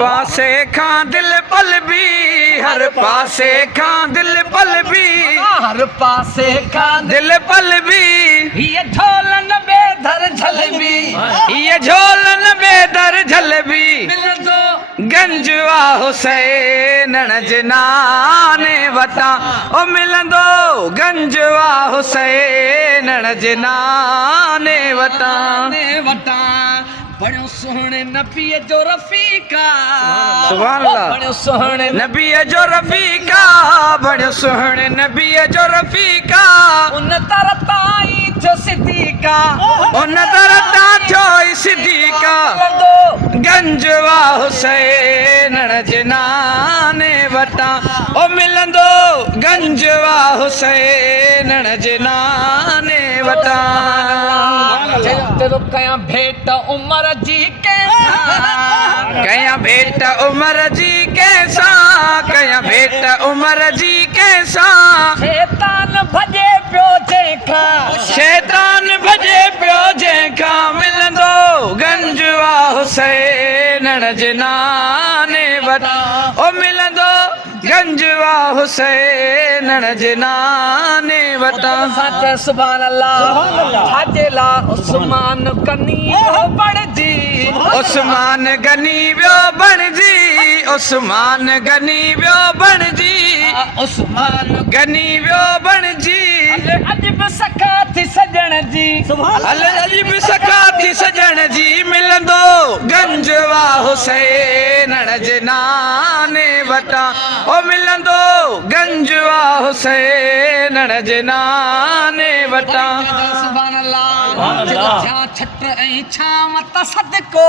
पासे खां दिल पल भी, हर पासे खां दिल पल भी, हर पासे खां दिल पल भी, ये झोलन बेधर झलबी, ये झोलन बेदर झलबी, मिलंदो गंजवा हुसैन जनाने वटां, ओ मिलंदो गंजवा हुसैन जनाने वटां। ने वटां बड़ो सोहणे नबीअ जो रफ़ीका, सुभान अल्लाह। बड़ो सोहणे नबीअ जो रफ़ीका, बड़ो सुहिणे नबीअ जो रफ़ीका, उन तरताई जो सिद्दीका, उन तरता थियो ई सिद्दीका, मिलंदो गंजवा हुसैन जनाने वटां, ओ मिलंदो गंजवा हुसैन जनाने वटां। तेरो कया भेट उमर जी कैसा, कया भेट उमर जी कैसा, कया भेट उमर जी कैसा, शैतान भजे पियो जंहिंखा, शैतान भजे पियो जंहिंखां, मिलंदो गंजवा हुसैन जनाने वटां, ओ मिलंदो गंजवा हुसैन जनाने वटां। सच सुभान अल्लाह, छाजेला उस्मान कनी बणजी, उस्मान गनी वियो बणजी, उस्मान गनी वियो बणजी, उस्मान गनी वियो बणजी, अॼु बि सखा थी सजण जी, हल अॼु बि सखा थी सजण जी, मिलंदो गंजवा हुसैन जनाने वटां, ओ मिलंदो गंजवा हुसैन जनाने वटां। सुभान अल्लाह, थिया छट ऐं छांव त सदको,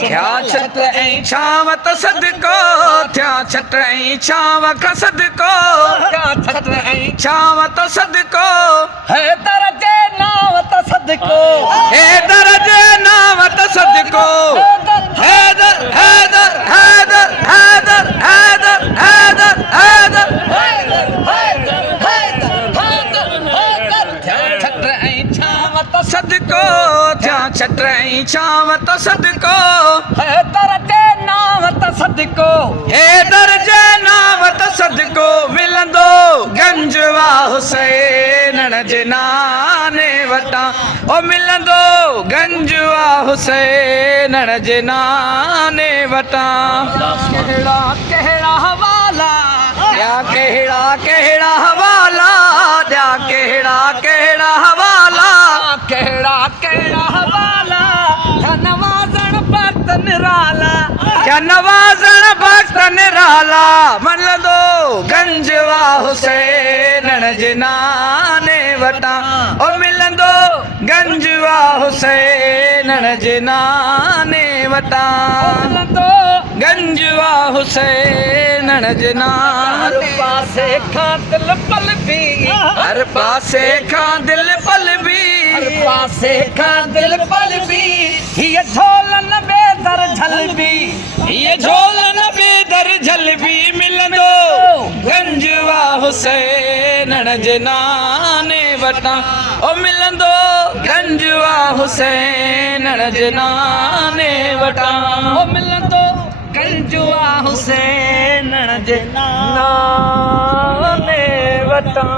थिया छट ऐं छांव त सदको, थिया छट ऐं छांव खां सदको, थिया छट ऐं छांव त सदको, हैदर जे नाव त सदको, हैदर जे नाव त सदको, हैदर हैदर हैदर हैदर हैदर हैदर हैदर सदको, थिया छट ऐं छांव त सदको, हैदर जे नाव त सदको, हैदर जे नाव त सदको, मिलंदो गंजवा हुसैन जनाने वटां, ओ मिलंदो गंजवा हुसैन जनाने वटां। कहिड़ा कहिड़ा हवाला, ॾिया कहिड़ा कहिड़ा हवाला, ॾिया कहिड़ा कहिड़ा हवाला, कहिड़ा कहिड़ा हवाला, था नवाज़ण बर्त निराला, क्या नवाज़ण भक्त निराला, मिलंदो गंजवा हुसैन जनाने वटां, ओ मिलंदो गंजवा हुसैन जनाने वटां, मिलंदो गंजवा हुसैन जनाने। हर पासे खां दिल पल भी, हर पासे खां दिल पल भी, हर पासे खां दिल पल भी, ये झोलन बेदर झलबी, ये झोलन बेदर झलबी, मिलंदो गंजवा हुसैन जनाने वटां, ओ मिलंदो गंजवा हुसैन जनाने वटां, ओ मिलंदो गंजवा हुसैन जे नाने वटां।